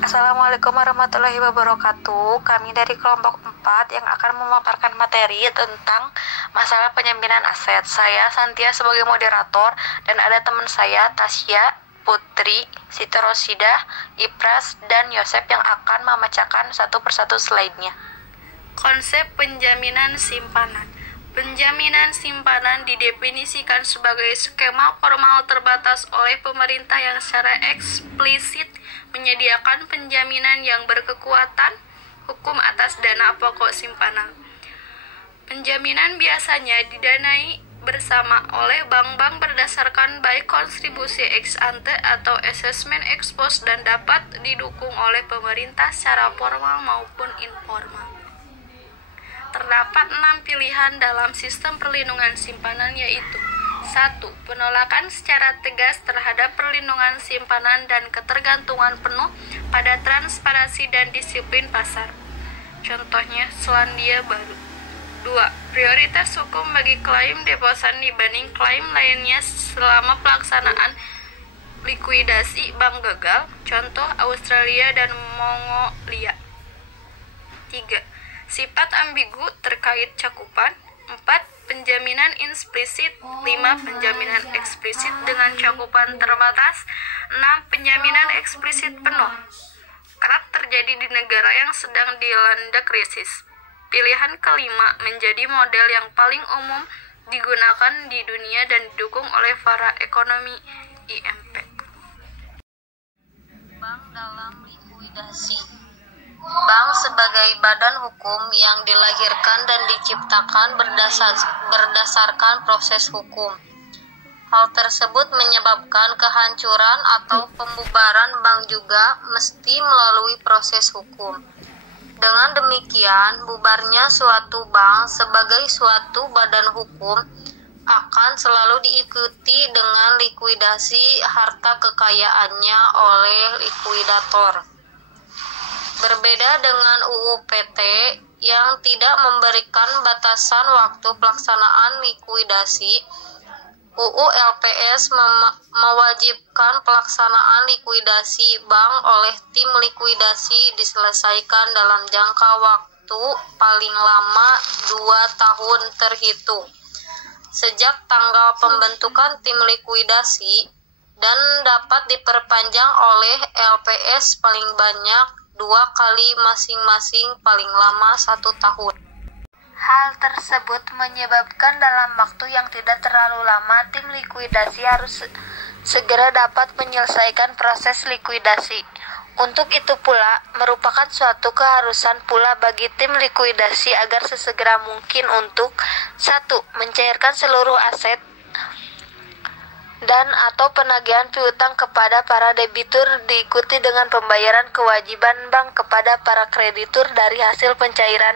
Assalamualaikum warahmatullahi wabarakatuh. Kami dari kelompok 4 yang akan memaparkan materi tentang masalah penjaminan aset. Saya Santia sebagai moderator dan ada teman saya Tasya, Putri, Siti Rosidah, Ipras, dan Yosep yang akan membacakan satu persatu slide-nya. Konsep penjaminan simpanan. Penjaminan simpanan didefinisikan sebagai skema formal terbatas oleh pemerintah yang secara eksplisit menyediakan penjaminan yang berkekuatan hukum atas dana pokok simpanan. Penjaminan biasanya didanai bersama oleh bank-bank berdasarkan baik kontribusi ex ante atau assessment ex post dan dapat didukung oleh pemerintah secara formal maupun informal. Terdapat 6 pilihan dalam sistem perlindungan simpanan, yaitu 1. Penolakan secara tegas terhadap perlindungan simpanan dan ketergantungan penuh pada transparansi dan disiplin pasar. Contohnya Selandia Baru. 2. Prioritas hukum bagi klaim deposan dibanding klaim lainnya selama pelaksanaan likuidasi bank gagal. Contoh Australia dan Mongolia. 3. Sifat ambigu terkait cakupan. 4. Penjaminan implisit. 5. Penjaminan eksplisit dengan cakupan terbatas. 6. Penjaminan eksplisit penuh. Kerap terjadi di negara yang sedang dilanda krisis. Pilihan kelima menjadi model yang paling umum digunakan di dunia dan didukung oleh para ekonomi IMF. Bank dalam likuidasi. Bank sebagai badan hukum yang dilahirkan dan diciptakan berdasarkan proses hukum. Hal tersebut menyebabkan kehancuran atau pembubaran bank juga mesti melalui proses hukum. Dengan demikian, bubarnya suatu bank sebagai suatu badan hukum akan selalu diikuti dengan likuidasi harta kekayaannya oleh likuidator. Berbeda dengan UU PT yang tidak memberikan batasan waktu pelaksanaan likuidasi, UU LPS mewajibkan pelaksanaan likuidasi bank oleh tim likuidasi diselesaikan dalam jangka waktu paling lama 2 tahun terhitung sejak tanggal pembentukan tim likuidasi dan dapat diperpanjang oleh LPS paling banyak 2 kali masing-masing paling lama 1 tahun. Hal tersebut menyebabkan dalam waktu yang tidak terlalu lama tim likuidasi harus segera dapat menyelesaikan proses likuidasi. Untuk itu pula merupakan suatu keharusan pula bagi tim likuidasi agar sesegera mungkin untuk 1. Mencairkan seluruh aset dan atau penagihan piutang kepada para debitur diikuti dengan pembayaran kewajiban bank kepada para kreditur dari hasil pencairan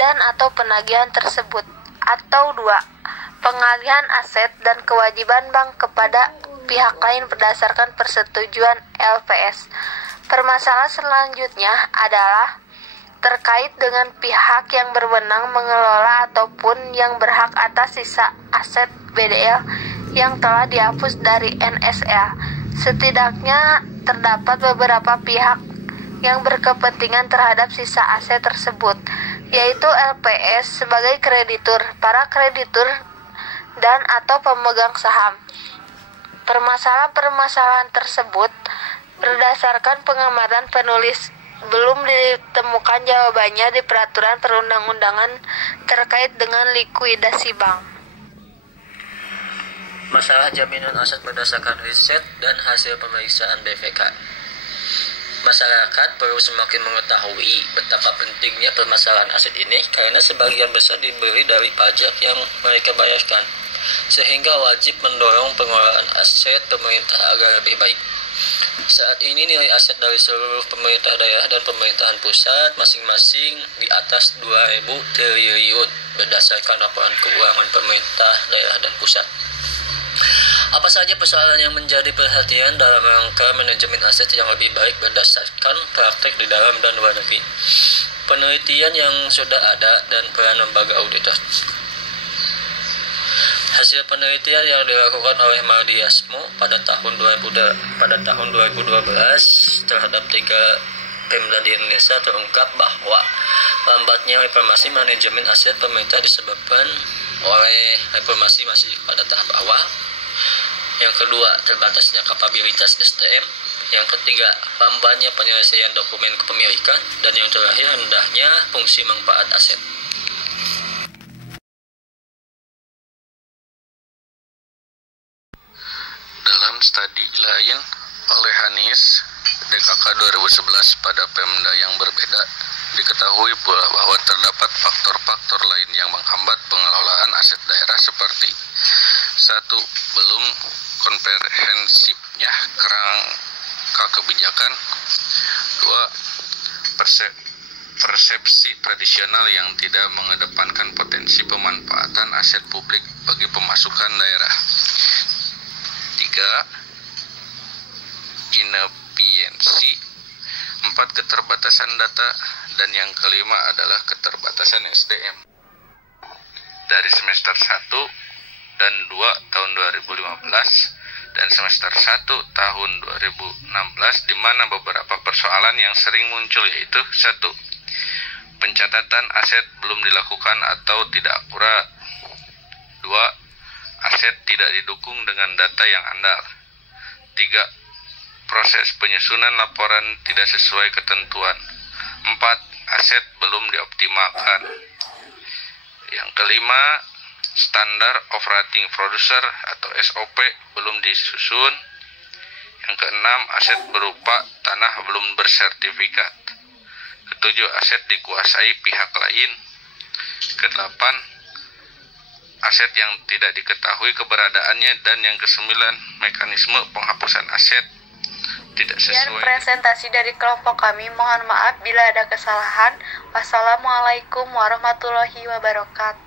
dan atau penagihan tersebut. Atau 2. Pengalihan aset dan kewajiban bank kepada pihak lain berdasarkan persetujuan LPS. Permasalahan selanjutnya adalah terkait dengan pihak yang berwenang mengelola ataupun yang berhak atas sisa aset BDL yang telah dihapus dari NSL. Setidaknya terdapat beberapa pihak yang berkepentingan terhadap sisa aset tersebut, yaitu LPS sebagai kreditur, para kreditur, dan atau pemegang saham. Permasalahan-permasalahan tersebut berdasarkan pengamatan penulis belum ditemukan jawabannya di peraturan perundang-undangan terkait dengan likuidasi bank. Masalah jaminan aset berdasarkan riset dan hasil pemeriksaan BPK. Masyarakat perlu semakin mengetahui betapa pentingnya permasalahan aset ini karena sebagian besar diberi dari pajak yang mereka bayarkan, sehingga wajib mendorong pengelolaan aset pemerintah agar lebih baik. Saat ini nilai aset dari seluruh pemerintah daerah dan pemerintahan pusat masing-masing di atas 2.000 triliun berdasarkan laporan keuangan pemerintah daerah dan pusat. Apa saja persoalan yang menjadi perhatian dalam rangka manajemen aset yang lebih baik berdasarkan praktek di dalam dan luar negeri, penelitian yang sudah ada, dan peran lembaga auditor. Hasil penelitian yang dilakukan oleh Mardiasmo pada tahun 2012 terhadap 3 Pemda di Indonesia terungkap bahwa lambatnya reformasi manajemen aset pemerintah disebabkan oleh reformasi masih pada tahap awal. Yang kedua, terbatasnya kapabilitas SDM. Yang ketiga, lambannya penyelesaian dokumen kepemilikan. Dan yang terakhir, rendahnya fungsi manfaat aset. Dalam studi lain oleh Hanis DKK 2011 pada Pemda yang berbeda, diketahui pula bahwa terdapat faktor-faktor lain yang menghambat pengelolaan aset daerah seperti 1. Belum komprehensifnya kerangka kebijakan. 2. Persepsi tradisional yang tidak mengedepankan potensi pemanfaatan aset publik bagi pemasukan daerah. 3. Inefisiensi. 4. Keterbatasan data. Dan yang kelima adalah keterbatasan SDM. Dari semester 1 dan 2 tahun 2015 dan semester 1 tahun 2016, di mana beberapa persoalan yang sering muncul yaitu 1. Pencatatan aset belum dilakukan atau tidak akurat. 2. Aset tidak didukung dengan data yang andal. 3. Proses penyusunan laporan tidak sesuai ketentuan. 4. Aset belum dioptimalkan. Yang kelima, standar operating procedure atau SOP belum disusun. Yang keenam, aset berupa tanah belum bersertifikat. Ketujuh, aset dikuasai pihak lain. Kedelapan, aset yang tidak diketahui keberadaannya. Dan yang kesembilan, mekanisme penghapusan aset tidak sesuai. Sekian presentasi dari kelompok kami. Mohon maaf bila ada kesalahan. Wassalamualaikum warahmatullahi wabarakatuh.